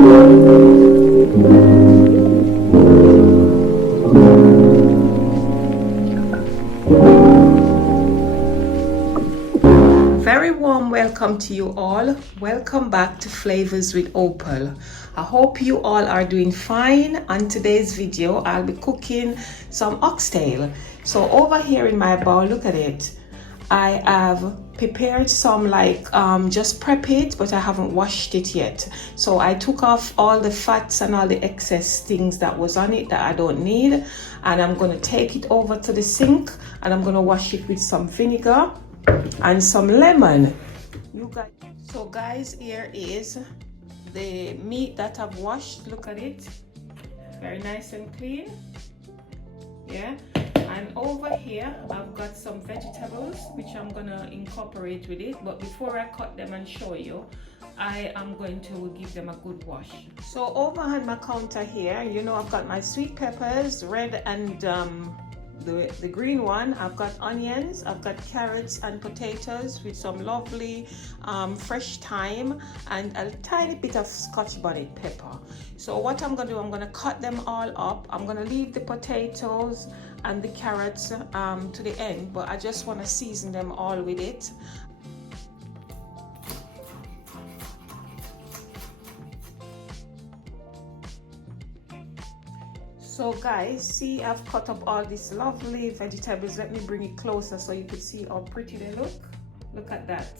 Very warm welcome to you all. Welcome back to Flavors with Opal. I hope you all are doing fine. On today's video, I'll be cooking some oxtail. So over here in my bowl, look at it. I have prepared some just prep it, but I haven't washed it yet. So I took off all the fats and all the excess things that was on it that I don't need. And I'm gonna take it over to the sink and I'm gonna wash it with some vinegar and some lemon. So guys, here is the meat that I've washed. Look at it, very nice and clean. Yeah, and over here I've got some vegetables which I'm gonna incorporate with it, but before I cut them and show you, I am going to give them a good wash. So over on my counter here, you know, I've got my sweet peppers, red and the green one. I've got onions, I've got carrots and potatoes with some lovely fresh thyme and a tiny bit of Scotch bonnet pepper. So what I'm gonna do, I'm gonna cut them all up. I'm gonna leave the potatoes and the carrots to the end, but I just want to season them all with it. So guys, see, I've cut up all these lovely vegetables. Let me bring it closer so you can see how pretty they look. Look at that.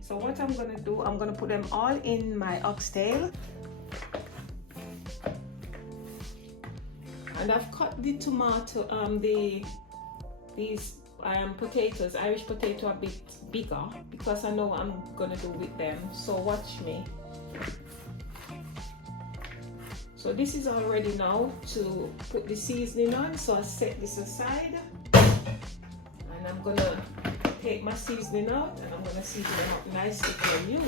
So what I'm gonna do, I'm gonna put them all in my oxtail. And I've cut the tomato, these potatoes, Irish potato, a bit bigger because I know what I'm gonna do with them. So watch me. So this is all ready now to put the seasoning on. So I set this aside and I'm gonna take my seasoning out and I'm gonna season them up nicely for you.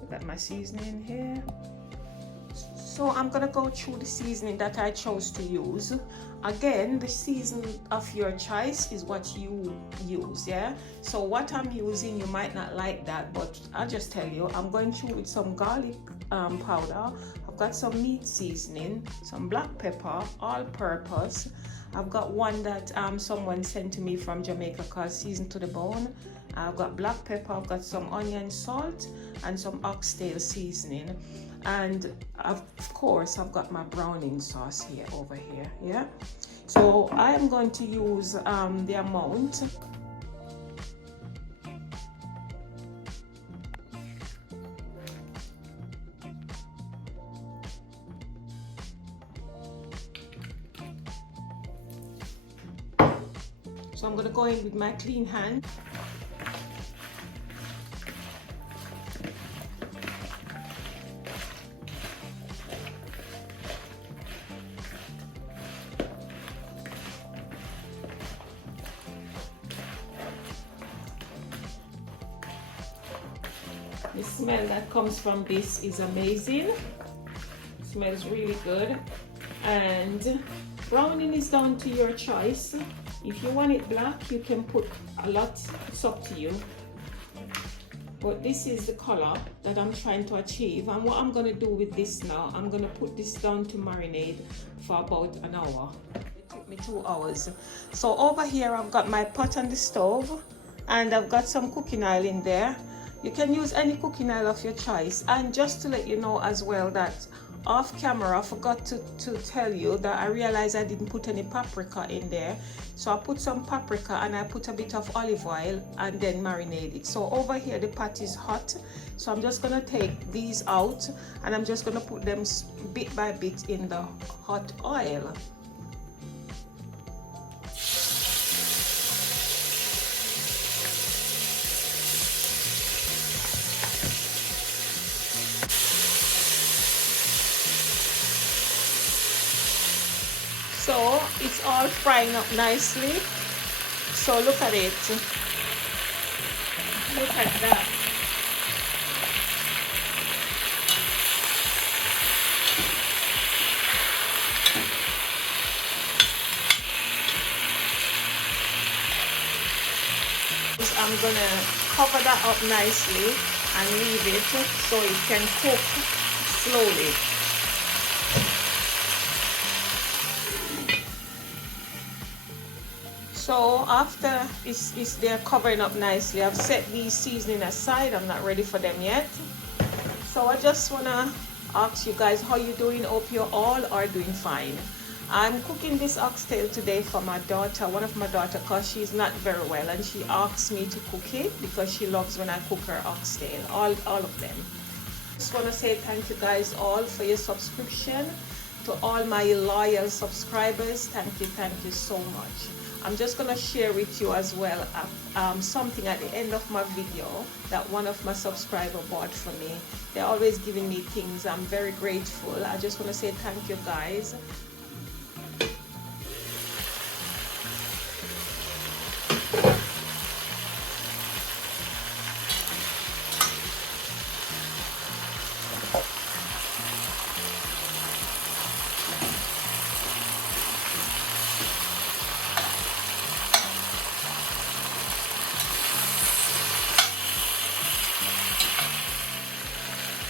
Look at my seasoning here. So I'm gonna go through the seasoning that I chose to use. Again, the seasoning of your choice is what you use, yeah? So what I'm using, you might not like that, but I'll just tell you, I'm going through with some garlic powder. I've got some meat seasoning, some black pepper, all-purpose. I've got one that someone sent to me from Jamaica called Season to the Bone. I've got black pepper, I've got some onion salt and some oxtail seasoning. And of course, I've got my browning sauce here over here, yeah? So I am going to use the amount. So I'm gonna go in with my clean hand. The smell that comes from this is amazing. It smells really good. And browning is down to your choice. If you want it black, you can put a lot, it's up to you. But this is the color that I'm trying to achieve. And what I'm gonna do with this now, I'm gonna put this down to marinate for about an hour. It took me 2 hours. So over here, I've got my pot on the stove and I've got some cooking oil in there. You can use any cooking oil of your choice. And just to let you know as well that off camera, I forgot to tell you that I realized I didn't put any paprika in there. So I put some paprika and I put a bit of olive oil and then marinate it. So over here, the pot is hot. So I'm just gonna take these out and I'm just gonna put them bit by bit in the hot oil. So it's all frying up nicely. So look at it. Look at that. I'm gonna cover that up nicely and leave it so it can cook slowly. So after it's they're covering up nicely, I've set these seasoning aside. I'm not ready for them yet. So I just wanna ask you guys how you doing. Hope you all are doing fine. I'm cooking this oxtail today for my daughter, one of my daughter, because she's not very well, and she asked me to cook it because she loves when I cook her oxtail, all of them. Just want to say thank you guys all for your subscription. To all my loyal subscribers, thank you so much. I'm just going to share with you as well something at the end of my video that one of my subscribers bought for me. They're always giving me things. I'm very grateful. I just want to say thank you guys.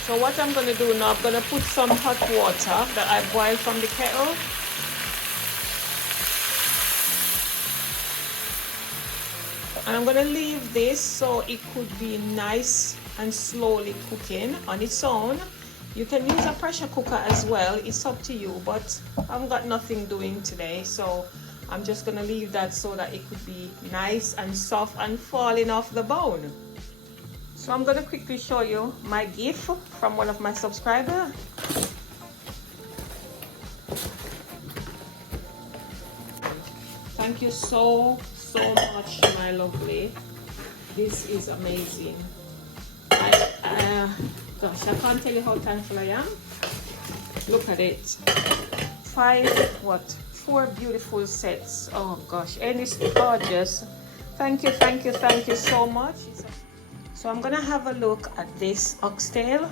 So what I'm going to do now, I'm going to put some hot water that I boiled from the kettle. And I'm going to leave this so it could be nice and slowly cooking on its own. You can use a pressure cooker as well, it's up to you, but I've got nothing doing today, so I'm just going to leave that so that it could be nice and soft and falling off the bone. So I'm going to quickly show you my gift from one of my subscribers. Thank you so much, my lovely. This is amazing. Gosh, I can't tell you how thankful I am. Look at it. 4 beautiful sets. Oh gosh, and it's gorgeous. Thank you so much. So I'm gonna have a look at this oxtail.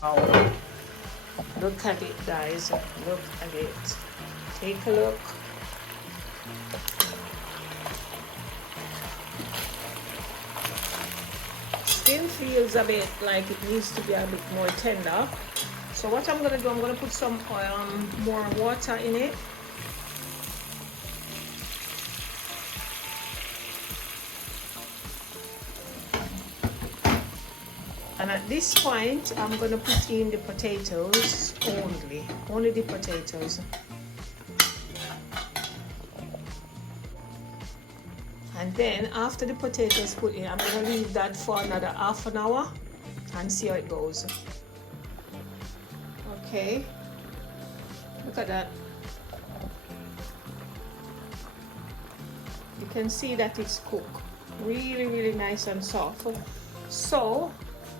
Oh, look at it, guys. Look at it. Take a look. Still feels a bit like it needs to be a bit more tender. So what I'm gonna do, I'm gonna put some more water in it. And at this point, I'm going to put in the potatoes only the potatoes. And then after the potatoes put in, I'm going to leave that for another half an hour and see how it goes. Okay, look at that. You can see that it's cooked really nice and soft. So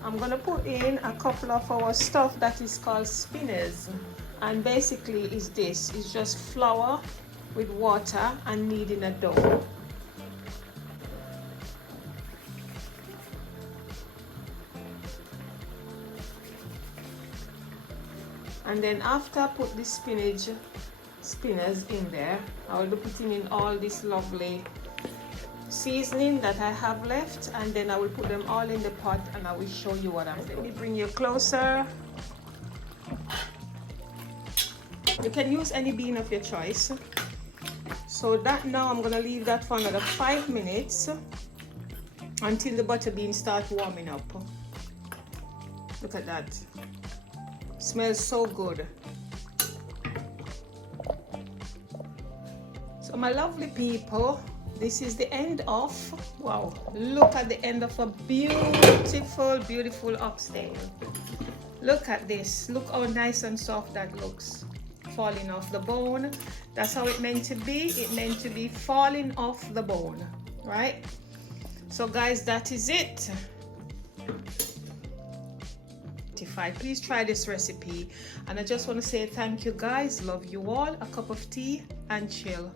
I'm gonna put in a couple of our stuff that is called spinners, and basically is this, it's just flour with water and kneading a dough. And then after I put the spinners in there, I will be putting in all this lovely seasoning that I have left, and then I will put them all in the pot and I will show you what I'm doing. Let me bring you closer. You can use any bean of your choice. So that now I'm gonna leave that for another 5 minutes until the butter beans start warming up. Look at that. Smells so good. So my lovely people, this is the end of, wow, look at the end of a beautiful oxtail. Look at this. Look how nice and soft that looks. Falling off the bone. That's how it meant to be. It meant to be falling off the bone, right? So guys, that is it. Please try this recipe, and I just want to say thank you guys. Love you all. A cup of tea and chill.